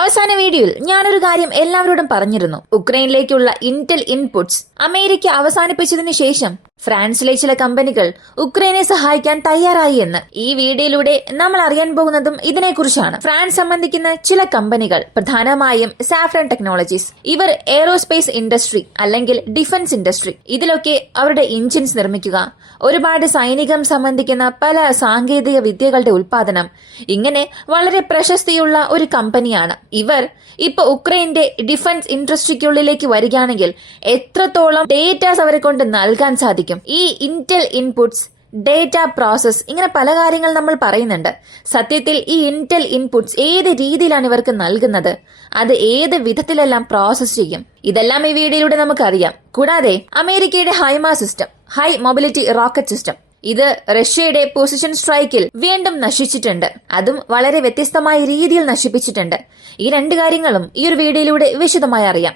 അവസാന വീഡിയോയിൽ ഞാനൊരു കാര്യം എല്ലാവരോടും പറഞ്ഞിരുന്നു. ഉക്രൈനിലേക്കുള്ള ഇന്റൽ ഇൻപുട്സ് അമേരിക്ക അവസാനിപ്പിച്ചതിനു ശേഷം ഫ്രാൻസിലെ ചില കമ്പനികൾ ഉക്രൈനെ സഹായിക്കാൻ തയ്യാറായി എന്ന്. ഈ വീഡിയോയിലൂടെ നമ്മൾ അറിയാൻ പോകുന്നതും ഇതിനെക്കുറിച്ചാണ്. ഫ്രാൻസ് സംബന്ധിക്കുന്ന ചില കമ്പനികൾ, പ്രധാനമായും സാഫ്രൺ ടെക്നോളജീസ്, ഇവർ എയറോസ്പേസ് ഇൻഡസ്ട്രി അല്ലെങ്കിൽ ഡിഫൻസ് ഇൻഡസ്ട്രി, ഇതിലൊക്കെ അവരുടെ എഞ്ചിൻസ് നിർമ്മിക്കുക, ഒരുപാട് സൈനികം സംബന്ധിക്കുന്ന പല സാങ്കേതിക വിദ്യകളുടെ ഉൽപാദനം, ഇങ്ങനെ വളരെ പ്രശസ്തിയുള്ള ഒരു കമ്പനിയാണ് ഇവർ. ഇപ്പൊ ഉക്രൈന്റെ ഡിഫൻസ് ഇൻഡസ്ട്രിക്കുള്ളിലേക്ക് വരികയാണെങ്കിൽ എത്രത്തോളം ഡേറ്റാസ് അവരെ കൊണ്ട് നൽകാൻ സാധിക്കും. ഈ ഇന്റൽ ഇൻപുട്സ്, ഡേറ്റ പ്രോസസ്, ഇങ്ങനെ പല കാര്യങ്ങൾ നമ്മൾ പറയുന്നുണ്ട്. സത്യത്തിൽ ഈ ഇന്റൽ ഇൻപുട്സ് ഏത് രീതിയിലാണ് ഇവർക്ക് നൽകുന്നത്, അത് ഏത് വിധത്തിലെല്ലാം പ്രോസസ് ചെയ്യും, ഇതെല്ലാം ഈ വീഡിയോയിലൂടെ നമുക്കറിയാം. കൂടാതെ അമേരിക്കയുടെ ഹൈമാ system, high mobility rocket system, ഇത് റഷ്യയുടെ പൊസിഷൻ സ്ട്രൈക്കിൽ വീണ്ടും നശിച്ചിട്ടുണ്ട്. അതും വളരെ വ്യത്യസ്തമായ രീതിയിൽ നശിപ്പിച്ചിട്ടുണ്ട്. ഈ രണ്ട് കാര്യങ്ങളും ഈ ഒരു വീഡിയോയിലൂടെ വിശദമായി അറിയാം.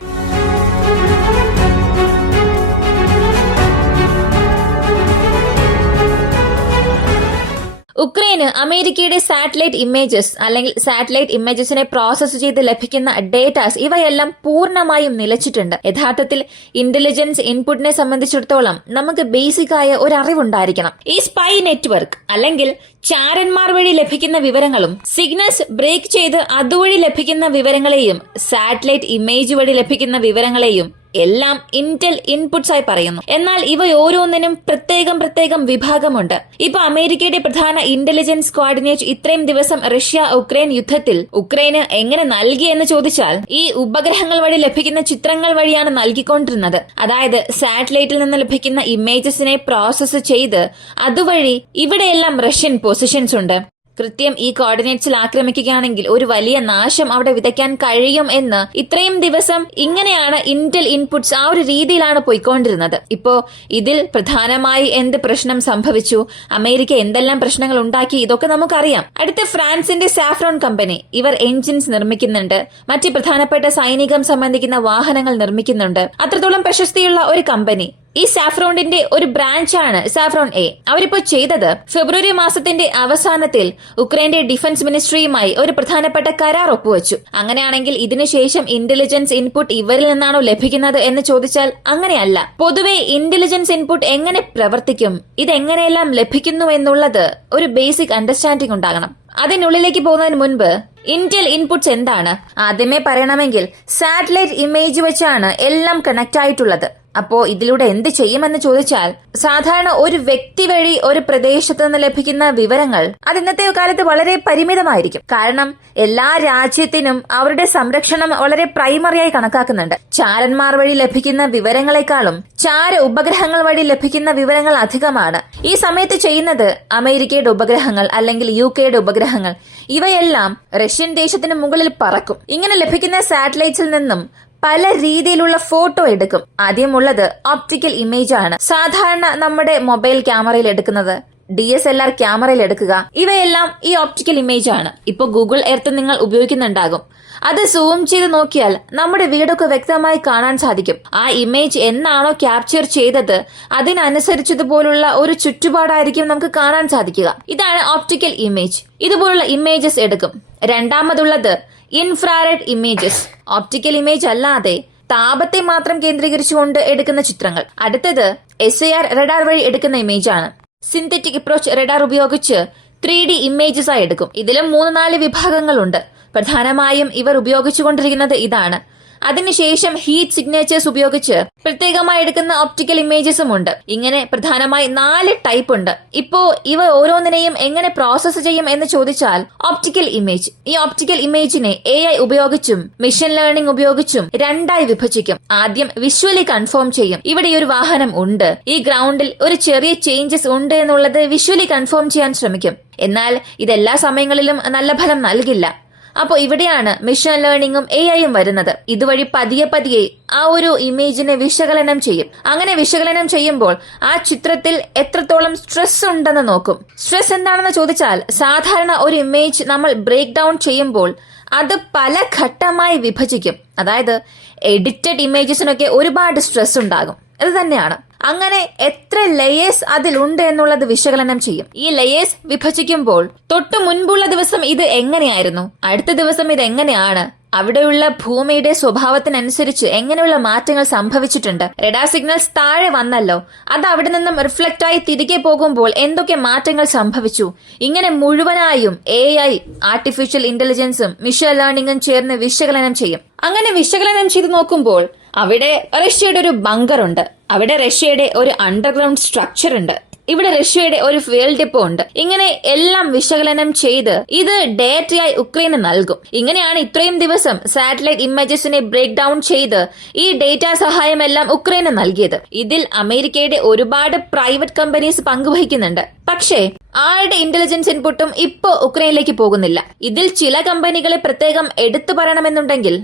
ഉക്രൈന് അമേരിക്കയുടെ സാറ്റലൈറ്റ് ഇമേജസ് അല്ലെങ്കിൽ സാറ്റലൈറ്റ് ഇമേജസിനെ പ്രോസസ് ചെയ്ത് ലഭിക്കുന്ന ഡേറ്റാസ്, ഇവയെല്ലാം പൂർണ്ണമായും നിലച്ചിട്ടുണ്ട്. യഥാർത്ഥത്തിൽ ഇന്റലിജൻസ് ഇൻപുട്ടിനെ സംബന്ധിച്ചിടത്തോളം നമുക്ക് ബേസിക് ആയ ഒരു അറിവുണ്ടായിരിക്കണം. ഈ സ്പൈ നെറ്റ്വർക്ക് അല്ലെങ്കിൽ ചാരന്മാർ വഴി ലഭിക്കുന്ന വിവരങ്ങളും സിഗ്നൽസ് ബ്രേക്ക് ചെയ്ത് അതുവഴി ലഭിക്കുന്ന വിവരങ്ങളെയും സാറ്റലൈറ്റ് ഇമേജ് വഴി ലഭിക്കുന്ന വിവരങ്ങളെയും എല്ലാം ഇന്റൽ ഇൻപുട്സ് ആയി പറയുന്നു. എന്നാൽ ഇവ ഓരോന്നിനും പ്രത്യേകം വിഭാഗമുണ്ട്. ഇപ്പൊ അമേരിക്കയുടെ പ്രധാന ഇന്റലിജൻസ് കോർഡിനേറ്റ് ഇത്രയും ദിവസം റഷ്യ ഉക്രൈൻ യുദ്ധത്തിൽ ഉക്രൈന് എങ്ങനെ നൽകി എന്ന് ചോദിച്ചാൽ ഈ ഉപഗ്രഹങ്ങൾ വഴി ലഭിക്കുന്ന ചിത്രങ്ങൾ വഴിയാണ് നൽകിക്കൊണ്ടിരുന്നത്. അതായത് സാറ്റലൈറ്റിൽ നിന്ന് ലഭിക്കുന്ന ഇമേജസിനെ പ്രോസസ് ചെയ്ത് അതുവഴി ഇവിടെയെല്ലാം റഷ്യൻ പൊസിഷൻസ് ഉണ്ട്. കൃത്യം ഈ കോർഡിനേറ്റ്സിൽ ആക്രമിക്കുകയാണെങ്കിൽ ഒരു വലിയ നാശം അവിടെ വിതയ്ക്കാൻ കഴിയും എന്ന് ഇത്രയും ദിവസം ഇങ്ങനെയാണ് ഇന്റൽ ഇൻപുട്സ് ആ ഒരു രീതിയിലാണ് പോയിക്കൊണ്ടിരുന്നത്. ഇപ്പോ ഇതിൽ പ്രധാനമായി എന്ത് പ്രശ്നം സംഭവിച്ചു, അമേരിക്ക എന്തെല്ലാം പ്രശ്നങ്ങൾ ഉണ്ടാക്കി, ഇതൊക്കെ നമുക്കറിയാം. അടുത്ത ഫ്രാൻസിന്റെ സാഫ്രോൺ കമ്പനി, ഇവർ എഞ്ചിൻസ് നിർമ്മിക്കുന്നുണ്ട്, മറ്റ് പ്രധാനപ്പെട്ട സൈനികം സംബന്ധിക്കുന്ന വാഹനങ്ങൾ നിർമ്മിക്കുന്നുണ്ട്. അത്രത്തോളം പ്രശസ്തിയുള്ള ഒരു കമ്പനി. ഈ സാഫ്രോണിന്റെ ഒരു ബ്രാഞ്ചാണ് സാഫ്രോൺ എ. അവരിപ്പോ ചെയ്തത് ഫെബ്രുവരി മാസത്തിന്റെ അവസാനത്തിൽ ഉക്രൈന്റെ ഡിഫൻസ് മിനിസ്ട്രിയുമായി ഒരു പ്രധാനപ്പെട്ട കരാർ ഒപ്പുവെച്ചു. അങ്ങനെയാണെങ്കിൽ ഇതിനുശേഷം ഇന്റലിജൻസ് ഇൻപുട്ട് ഇവരിൽ നിന്നാണോ ലഭിക്കുന്നത് എന്ന് ചോദിച്ചാൽ അങ്ങനെയല്ല. പൊതുവെ ഇന്റലിജൻസ് ഇൻപുട്ട് എങ്ങനെ പ്രവർത്തിക്കും, ഇതെങ്ങനെയെല്ലാം ലഭിക്കുന്നു എന്നുള്ളത് ഒരു ബേസിക് അണ്ടർസ്റ്റാൻഡിംഗ് ഉണ്ടാകണം. അതിനുള്ളിലേക്ക് പോകുന്നതിന് മുൻപ് ഇന്റൽ ഇൻപുട്സ് എന്താണ് ആദ്യമേ പറയണമെങ്കിൽ, സാറ്റലൈറ്റ് ഇമേജ് വെച്ചാണ് എല്ലാം കണക്ട് ആയിട്ടുള്ളത്. അപ്പോ ഇതിലൂടെ എന്ത് ചെയ്യുമെന്ന് ചോദിച്ചാൽ, സാധാരണ ഒരു വ്യക്തി വഴി ഒരു പ്രദേശത്ത് നിന്ന് ലഭിക്കുന്ന വിവരങ്ങൾ അത് ഇന്നത്തെ കാലത്ത് വളരെ പരിമിതമായിരിക്കും. കാരണം എല്ലാ രാജ്യത്തിനും അവരുടെ സംരക്ഷണം വളരെ പ്രൈമറിയായി കണക്കാക്കുന്നുണ്ട്. ചാരന്മാർ വഴി ലഭിക്കുന്ന വിവരങ്ങളെക്കാളും ചാര ഉപഗ്രഹങ്ങൾ വഴി ലഭിക്കുന്ന വിവരങ്ങൾ അധികമാണ്. ഈ സമയത്ത് ചെയ്യുന്നത് അമേരിക്കയുടെ ഉപഗ്രഹങ്ങൾ അല്ലെങ്കിൽ UK ഉപഗ്രഹങ്ങൾ, ഇവയെല്ലാം റഷ്യൻ ദേശത്തിന് മുകളിൽ പറക്കും. ഇങ്ങനെ ലഭിക്കുന്ന സാറ്റലൈറ്റ്സിൽ നിന്നും പല രീതിയിലുള്ള ഫോട്ടോ എടുക്കും. ആദ്യമുള്ളത് ഓപ്റ്റിക്കൽ ഇമേജ് ആണ്. സാധാരണ നമ്മുടെ മൊബൈൽ ക്യാമറയിൽ എടുക്കുന്നത്, DSLR ക്യാമറയിൽ എടുക്കുക, ഇവയെല്ലാം ഈ ഓപ്റ്റിക്കൽ ഇമേജ് ആണ്. ഇപ്പൊ ഗൂഗിൾ എർത്ത് നിങ്ങൾ ഉപയോഗിക്കുന്നുണ്ടാകും. അത് സൂം ചെയ്ത് നോക്കിയാൽ നമ്മുടെ വീടൊക്കെ വ്യക്തമായി കാണാൻ സാധിക്കും. ആ ഇമേജ് എന്നാണോ ക്യാപ്ചർ ചെയ്തത് അതിനനുസരിച്ചതുപോലുള്ള ഒരു ചുറ്റുപാടായിരിക്കും നമുക്ക് കാണാൻ സാധിക്കുക. ഇതാണ് ഓപ്റ്റിക്കൽ ഇമേജ്. ഇതുപോലുള്ള ഇമേജസ് എടുക്കും. രണ്ടാമതുള്ളത് ഇൻഫ്രാറെഡ് ഇമേജസ്. ഓപ്റ്റിക്കൽ ഇമേജ് അല്ലാതെ താപത്തെ മാത്രം കേന്ദ്രീകരിച്ചുകൊണ്ട് എടുക്കുന്ന ചിത്രങ്ങൾ. അടുത്തത് SAR റഡാർ വഴി എടുക്കുന്ന ഇമേജ് ആണ്. സിന്തറ്റിക് അപ്രോച്ച് റഡാർ ഉപയോഗിച്ച് 3D ഇമേജസ് ആയി എടുക്കും. ഇതിലും 3-4 വിഭാഗങ്ങളുണ്ട്. പ്രധാനമായും ഇവർ ഉപയോഗിച്ചുകൊണ്ടിരിക്കുന്നത് ഇതാണ്. അതിനുശേഷം ഹീറ്റ് സിഗ്നേച്ചേഴ്സ് ഉപയോഗിച്ച് പ്രത്യേകമായി എടുക്കുന്ന ഓപ്റ്റിക്കൽ ഇമേജസും ഉണ്ട്. ഇങ്ങനെ പ്രധാനമായി 4 ടൈപ്പ് ഉണ്ട്. ഇപ്പോ ഇവ ഓരോന്നിനെയും എങ്ങനെ പ്രോസസ് ചെയ്യും എന്ന് ചോദിച്ചാൽ, ഓപ്റ്റിക്കൽ ഇമേജ്, ഈ ഓപ്റ്റിക്കൽ ഇമേജിനെ AI ഉപയോഗിച്ചും മെഷീൻ ലേണിംഗ് ഉപയോഗിച്ചും രണ്ടായി വിഭജിക്കും. ആദ്യം വിഷ്വലി കൺഫേം ചെയ്യും, ഇവിടെ ഒരു വാഹനം ഉണ്ട്, ഈ ഗ്രൗണ്ടിൽ ഒരു ചെറിയ ചേഞ്ചസ് ഉണ്ട് എന്നുള്ളത് വിഷ്വലി കൺഫേം ചെയ്യാൻ ശ്രമിക്കും. എന്നാൽ ഇതെല്ലാ സമയങ്ങളിലും നല്ല ഫലം നൽകില്ല. അപ്പോ ഇവിടെയാണ് മെഷീൻ ലേണിംഗും AIയും വരുന്നത്. ഇതുവഴി പതിയെ ആ ഒരു ഇമേജിനെ വിശകലനം ചെയ്യും. അങ്ങനെ വിശകലനം ചെയ്യുമ്പോൾ ആ ചിത്രത്തിൽ എത്രത്തോളം സ്ട്രെസ് ഉണ്ടെന്ന് നോക്കും. സ്ട്രെസ് എന്താണെന്ന് ചോദിച്ചാൽ, സാധാരണ ഒരു ഇമേജ് നമ്മൾ ബ്രേക്ക് ഡൗൺ ചെയ്യുമ്പോൾ അത് പല ഘട്ടമായി വിഭജിക്കും. അതായത് എഡിറ്റഡ് ഇമേജസിനൊക്കെ ഒരുപാട് സ്ട്രെസ് ഉണ്ടാകും. ഇത് തന്നെയാണ്. അങ്ങനെ എത്ര ലെയേഴ്സ് അതിലുണ്ട് എന്നുള്ളത് വിശകലനം ചെയ്യും. ഈ ലെയേഴ്സ് വിഭജിക്കുമ്പോൾ തൊട്ടു മുൻപുള്ള ദിവസം ഇത് എങ്ങനെയായിരുന്നു, അടുത്ത ദിവസം ഇത് എങ്ങനെയാണ്, അവിടെയുള്ള ഭൂമിയുടെ സ്വഭാവത്തിനനുസരിച്ച് എങ്ങനെയുള്ള മാറ്റങ്ങൾ സംഭവിച്ചിട്ടുണ്ട്. റഡാർ സിഗ്നൽസ് താഴെ വന്നല്ലോ, അത് അവിടെ നിന്നും റിഫ്ലക്റ്റ് ആയി തിരികെ പോകുമ്പോൾ എന്തൊക്കെ മാറ്റങ്ങൾ സംഭവിച്ചു. ഇങ്ങനെ മുഴുവനായും AI, ആർട്ടിഫിഷ്യൽ ഇന്റലിജൻസും മെഷീൻ ലേണിംഗും ചേർന്ന് വിശകലനം ചെയ്യും. അങ്ങനെ വിശകലനം ചെയ്ത് നോക്കുമ്പോൾ അവിടെ റഷ്യയുടെ ഒരു ബങ്കർ ഉണ്ട്, അവിടെ റഷ്യയുടെ ഒരു അണ്ടർഗ്രൗണ്ട് സ്ട്രക്ചർ ഉണ്ട്, ഇവിടെ റഷ്യയുടെ ഒരു ഫ്യൂൽ ഡിപ്പോ ഉണ്ട്. ഇങ്ങനെ എല്ലാം വിശകലനം ചെയ്ത് ഇത് ഡേറ്റയായി ഉക്രൈന് നൽകും. ഇങ്ങനെയാണ് ഇത്രയും ദിവസം സാറ്റലൈറ്റ് ഇമേജസിനെ ബ്രേക്ക് ഡൌൺ ചെയ്ത് ഈ ഡേറ്റ സഹായമെല്ലാം ഉക്രൈന് നൽകിയത്. ഇതിൽ അമേരിക്കയുടെ ഒരുപാട് പ്രൈവറ്റ് കമ്പനീസ് പങ്കുവഹിക്കുന്നുണ്ട്. പക്ഷേ ആരുടെ ഇന്റലിജൻസ് ഇൻപുട്ടും ഇപ്പോ ഉക്രൈനിലേക്ക് പോകുന്നില്ല. ഇതിൽ ചില കമ്പനികളെ പ്രത്യേകം എടുത്തു പറയണമെന്നുണ്ടെങ്കിൽ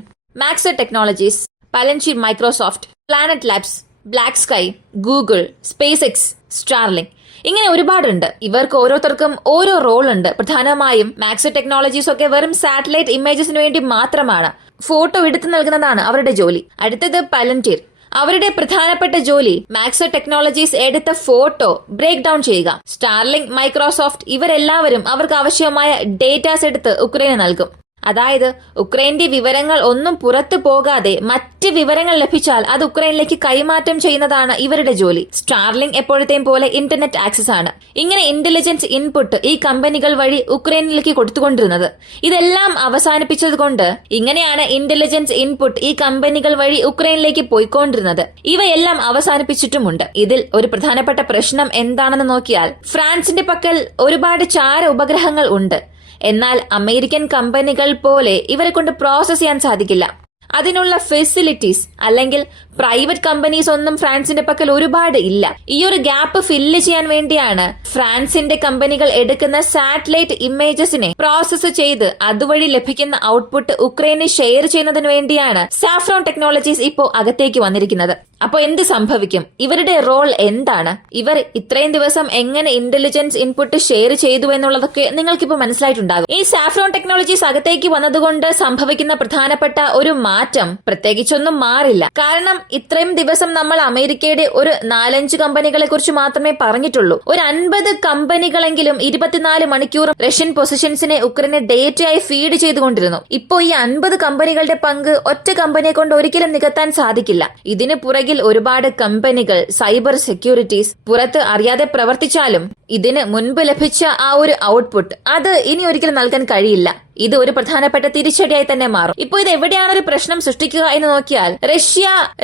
മാക്സർ ടെക്നോളജീസ്, പലൻഷി Microsoft, Planet Labs, Black Sky, Google, Space X, Starlink, ഇങ്ങനെ ഒരുപാടുണ്ട്. ഇവർക്ക് ഓരോരുത്തർക്കും ഓരോ റോൾ ഉണ്ട്. പ്രധാനമായും മാക്സർ ടെക്നോളജീസ് ഒക്കെ വെറും സാറ്റലൈറ്റ് ഇമേജസിന് വേണ്ടി മാത്രമാണ്, ഫോട്ടോ എടുത്തു നൽകുന്നതാണ് അവരുടെ ജോലി. അടുത്തത് പലന്റിയർ, അവരുടെ പ്രധാനപ്പെട്ട ജോലി മാക്സർ ടെക്നോളജീസ് എടുത്ത ഫോട്ടോ ബ്രേക്ക് ഡൌൺ ചെയ്യുക. സ്റ്റാർലിങ്ക്, മൈക്രോസോഫ്റ്റ് ഇവരെല്ലാവരും അവർക്ക് ആവശ്യമായ ഡേറ്റാസ് എടുത്ത് ഉക്രൈന് നൽകും. അതായത് ഉക്രൈന്റെ വിവരങ്ങൾ ഒന്നും പുറത്തു പോകാതെ മറ്റ് വിവരങ്ങൾ ലഭിച്ചാൽ അത് ഉക്രൈനിലേക്ക് കൈമാറ്റം ചെയ്യുന്നതാണ് ഇവരുടെ ജോലി. സ്റ്റാർലിങ്ക് എപ്പോഴത്തെയും പോലെ ഇന്റർനെറ്റ് ആക്സസ് ആണ്. ഇങ്ങനെ ഇന്റലിജൻസ് ഇൻപുട്ട് ഈ കമ്പനികൾ വഴി ഉക്രൈനിലേക്ക് കൊടുത്തുകൊണ്ടിരുന്നത്. ഇതെല്ലാം അവസാനിപ്പിച്ചതുകൊണ്ട് ഇങ്ങനെയാണ് ഇന്റലിജൻസ് ഇൻപുട്ട് ഈ കമ്പനികൾ വഴി ഉക്രൈനിലേക്ക് പോയിക്കൊണ്ടിരുന്നത്. ഇവയെല്ലാം അവസാനിപ്പിച്ചിട്ടുമുണ്ട്. ഇതിൽ ഒരു പ്രധാനപ്പെട്ട പ്രശ്നം എന്താണെന്ന് നോക്കിയാൽ ഫ്രാൻസിന്റെ പക്കൽ ഒരുപാട് ചാര ഉപഗ്രഹങ്ങൾ ഉണ്ട്. എന്നാൽ അമേരിക്കൻ കമ്പനികൾ പോലെ ഇവരെ കൊണ്ട് പ്രോസസ് ചെയ്യാൻ സാധിക്കില്ല. അതിനുള്ള ഫെസിലിറ്റീസ് അല്ലെങ്കിൽ പ്രൈവറ്റ് കമ്പനീസ് ഒന്നും ഫ്രാൻസിന്റെ പക്കൽ ഒരുപാട് ഇല്ല. ഈ ഒരു ഗ്യാപ്പ് ഫില്ല് ചെയ്യാൻ വേണ്ടിയാണ് ഫ്രാൻസിന്റെ കമ്പനികൾ എടുക്കുന്ന സാറ്റലൈറ്റ് ഇമേജസിനെ പ്രോസസ് ചെയ്ത് അതുവഴി ലഭിക്കുന്ന ഔട്ട്പുട്ട് ഉക്രൈനെ ഷെയർ ചെയ്യുന്നതിന് വേണ്ടിയാണ് സാഫ്രോൺ ടെക്നോളജീസ് ഇപ്പോ അകത്തേക്ക് വന്നിരിക്കുന്നത്. അപ്പൊ എന്ത് സംഭവിക്കും? ഇവരുടെ റോൾ എന്താണ്? ഇവർ ഇത്രയും ദിവസം എങ്ങനെ ഇന്റലിജൻസ് ഇൻപുട്ട് ഷെയർ ചെയ്തു എന്നുള്ളതൊക്കെ നിങ്ങൾക്കിപ്പോ മനസ്സിലായിട്ടുണ്ടാകും. ഈ സാഫ്രോൺ ടെക്നോളജീസ് അകത്തേക്ക് വന്നതുകൊണ്ട് സംഭവിക്കുന്ന പ്രധാനപ്പെട്ട ഒരു മാറ്റം പ്രത്യേകിച്ചൊന്നും മാറില്ല. കാരണം ഇത്രയും ദിവസം നമ്മൾ അമേരിക്കയുടെ ഒരു 4-5 കമ്പനികളെ കുറിച്ച് മാത്രമേ പറഞ്ഞിട്ടുള്ളൂ. ഒരു 50 കമ്പനികളെങ്കിലും 24 മണിക്കൂറും റഷ്യൻ പൊസിഷൻസിനെ ഉക്രൈനെ ഡേറ്റയായി ഫീഡ് ചെയ്തുകൊണ്ടിരുന്നു. ഇപ്പോ ഈ 50 കമ്പനികളുടെ പങ്ക് ഒറ്റ കമ്പനിയെ കൊണ്ട് ഒരിക്കലും നികത്താൻ സാധിക്കില്ല. ഇതിന് പുറകിൽ ഒരുപാട് കമ്പനികൾ, സൈബർ സെക്യൂരിറ്റീസ് പുറത്ത് അറിയാതെ പ്രവർത്തിച്ചാലും ഇതിന് മുൻപ് ലഭിച്ച ആ ഒരു ഔട്ട്പുട്ട് അത് ഇനി ഒരിക്കലും നൽകാൻ കഴിയില്ല. ഇത് ഒരു പ്രധാനപ്പെട്ട തിരിച്ചടിയായി തന്നെ മാറും. ഇപ്പൊ ഇത് എവിടെയാണ് ഒരു പ്രശ്നം സൃഷ്ടിക്കുക എന്ന് നോക്കിയാൽ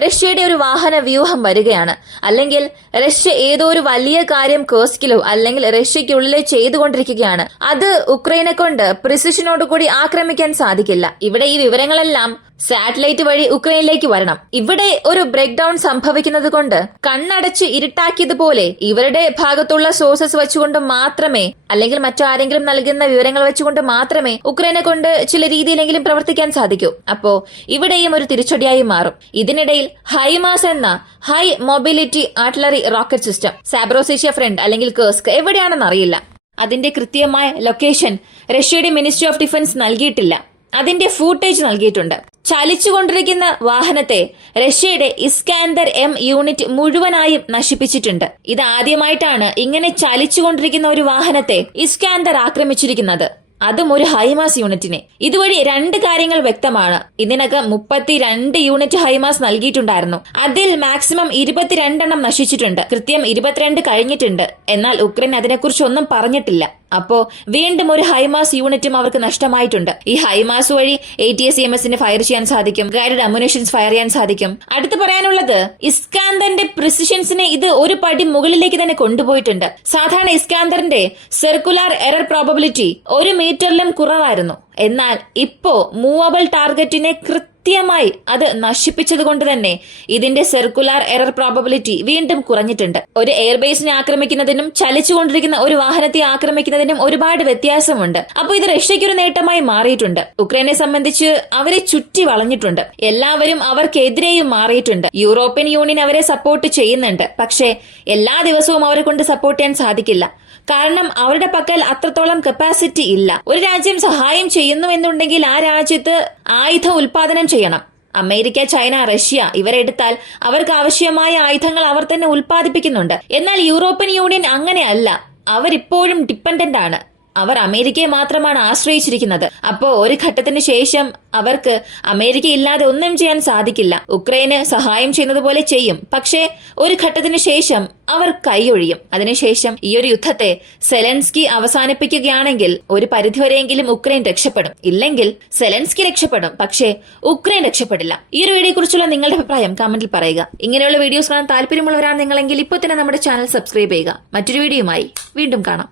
റഷ്യയുടെ ഒരു വാഹന വ്യൂഹം വരികയാണ്. അല്ലെങ്കിൽ റഷ്യ ഏതോ ഒരു വലിയ കാര്യം കേസ്കിലോ അല്ലെങ്കിൽ റഷ്യക്കുള്ളിലെ ചെയ്തുകൊണ്ടിരിക്കുകയാണ്. അത് ഉക്രൈനെ കൊണ്ട് പ്രിസിഷനോടുകൂടി ആക്രമിക്കാൻ സാധിക്കില്ല. ഇവിടെ ഈ വിവരങ്ങളെല്ലാം സാറ്റലൈറ്റ് വഴി ഉക്രൈനിലേക്ക് വരണം. ഇവിടെ ഒരു ബ്രേക്ക് ഡൌൺ സംഭവിക്കുന്നത് കൊണ്ട് കണ്ണടച്ച് ഇരുട്ടാക്കിയതുപോലെ ഇവരുടെ ഭാഗത്തുള്ള സോഴ്സസ് വെച്ചുകൊണ്ട് മാത്രമേ അല്ലെങ്കിൽ മറ്റാരെങ്കിലും നൽകുന്ന വിവരങ്ങൾ വെച്ചുകൊണ്ട് മാത്രമേ ഉക്രൈനെ കൊണ്ട് ചില രീതിയിലെങ്കിലും പ്രവർത്തിക്കാൻ സാധിക്കൂ. അപ്പോ ഇവിടെയും ഒരു തിരിച്ചടിയായി മാറും. ഇതിനിടയിൽ ഹൈമാസ് എന്ന high mobility artillery rocket system സാബ്രോസിഷ്യ ഫ്രണ്ട് അല്ലെങ്കിൽ കേസ്ക് എവിടെയാണെന്ന് അറിയില്ല. അതിന്റെ കൃത്യമായ ലൊക്കേഷൻ റഷ്യയുടെ മിനിസ്ട്രി ഓഫ് ഡിഫൻസ് നൽകിയിട്ടില്ല. അതിന്റെ ഫൂട്ടേജ് നൽകിയിട്ടുണ്ട്. ചലിച്ചുകൊണ്ടിരിക്കുന്ന വാഹനത്തെ റഷ്യയുടെ ഇസ്കാന്ദർ M യൂണിറ്റ് മുഴുവനായും നശിപ്പിച്ചിട്ടുണ്ട്. ഇത് ആദ്യമായിട്ടാണ് ഇങ്ങനെ ചലിച്ചുകൊണ്ടിരിക്കുന്ന ഒരു വാഹനത്തെ ഇസ്കാന്ദർ ആക്രമിച്ചിരിക്കുന്നത്, അതും ഒരു ഹൈമാസ് യൂണിറ്റിനെ. ഇതുവഴി 2 കാര്യങ്ങൾ വ്യക്തമാണ്. ഇതിനകം 32 യൂണിറ്റ് ഹൈമാസ് നൽകിയിട്ടുണ്ടായിരുന്നു. അതിൽ മാക്സിമം 22 നശിച്ചിട്ടുണ്ട്. കൃത്യം 22 കഴിഞ്ഞിട്ടുണ്ട്. എന്നാൽ ഉക്രൈൻ അതിനെക്കുറിച്ച് ഒന്നും പറഞ്ഞിട്ടില്ല. അപ്പോ വീണ്ടും ഒരു ഹൈമാസ് യൂണിറ്റും അവർക്ക് നഷ്ടമായിട്ടുണ്ട്. ഈ ഹൈമാസ് വഴി ATACMS ഫയർ ചെയ്യാൻ സാധിക്കും, ഗൈഡഡ് അമ്മുനേഷൻസ് ഫയർ ചെയ്യാൻ സാധിക്കും. അടുത്ത് പറയാനുള്ളത് ഇസ്കാന്ദറിന്റെ പ്രിസിഷൻസിനെ ഇത് ഒരു പടി മുകളിലേക്ക് തന്നെ കൊണ്ടുപോയിട്ടുണ്ട്. സാധാരണ ഇസ്കാന്ദറിന്റെ സർക്കുലാർ എറർ പ്രോബബിലിറ്റി 1 മീറ്ററിലും കുറവായിരുന്നു. എന്നാൽ ഇപ്പോ മൂവബിൾ ടാർഗറ്റിനെ കൃത്യമായി അത് നശിപ്പിച്ചത് കൊണ്ട് തന്നെ ഇതിന്റെ സർക്കുലാർ എറർ പ്രോബബിലിറ്റി വീണ്ടും കുറഞ്ഞിട്ടുണ്ട്. ഒരു എയർബേസിനെ ആക്രമിക്കുന്നതിനും ചലിച്ചുകൊണ്ടിരിക്കുന്ന ഒരു വാഹനത്തെ ആക്രമിക്കുന്നതിനും ഒരുപാട് വ്യത്യാസമുണ്ട്. അപ്പോൾ ഇത് റഷ്യയ്ക്കൊരു നേട്ടമായി മാറിയിട്ടുണ്ട്. ഉക്രൈനെ സംബന്ധിച്ച് അവരെ ചുറ്റി വളഞ്ഞിട്ടുണ്ട്. എല്ലാവരും അവർക്കെതിരെയും മാറിയിട്ടുണ്ട്. യൂറോപ്യൻ യൂണിയൻ അവരെ സപ്പോർട്ട് ചെയ്യുന്നുണ്ട്. പക്ഷേ എല്ലാ ദിവസവും അവരെ കൊണ്ട് സപ്പോർട്ട് ചെയ്യാൻ സാധിക്കില്ല. കാരണം അവരുടെ പക്കൽ അത്രത്തോളം കപ്പാസിറ്റി ഇല്ല. ഒരു രാജ്യം സഹായം ചെയ്യുന്നു എന്നുണ്ടെങ്കിൽ ആ രാജ്യത്ത് ആയുധ ഉൽപാദനം ചെയ്യണം. അമേരിക്ക, ചൈന, റഷ്യ ഇവരെടുത്താൽ അവർക്ക് ആവശ്യമായ ആയുധങ്ങൾ അവർ തന്നെ ഉൽപ്പാദിപ്പിക്കുന്നുണ്ട്. എന്നാൽ യൂറോപ്യൻ യൂണിയൻ അങ്ങനെയല്ല. അവരിപ്പോഴും ഡിപ്പെൻഡന്റ് ആണ്. അവർ അമേരിക്കയെ മാത്രമാണ് ആശ്രയിച്ചിരിക്കുന്നത്. അപ്പോ ഒരു ഘട്ടത്തിന് ശേഷം അവർക്ക് അമേരിക്ക ഇല്ലാതെ ഒന്നും ചെയ്യാൻ സാധിക്കില്ല. ഉക്രൈന് സഹായം ചെയ്യുന്നത് പോലെ ചെയ്യും, പക്ഷേ ഒരു ഘട്ടത്തിന് ശേഷം അവർ കൈയൊഴിയും. അതിനുശേഷം ഈ ഒരു യുദ്ധത്തെ സെലൻസ്കി അവസാനിപ്പിക്കുകയാണെങ്കിൽ ഒരു പരിധിവരെയെങ്കിലും ഉക്രൈൻ രക്ഷപ്പെടും. ഇല്ലെങ്കിൽ സെലൻസ്കി രക്ഷപ്പെടും, പക്ഷേ ഉക്രൈൻ രക്ഷപ്പെടില്ല. ഈ ഒരു വീഡിയോയെ കുറിച്ചുള്ള നിങ്ങളുടെ അഭിപ്രായം കമന്റിൽ പറയുക. ഇങ്ങനെയുള്ള വീഡിയോസ് കാണാൻ താല്പര്യമുള്ളവരാണ് നിങ്ങളെങ്കിൽ ഇപ്പോൾ തന്നെ നമ്മുടെ ചാനൽ സബ്സ്ക്രൈബ് ചെയ്യുക. മറ്റൊരു വീഡിയോയുമായി വീണ്ടും കാണാം.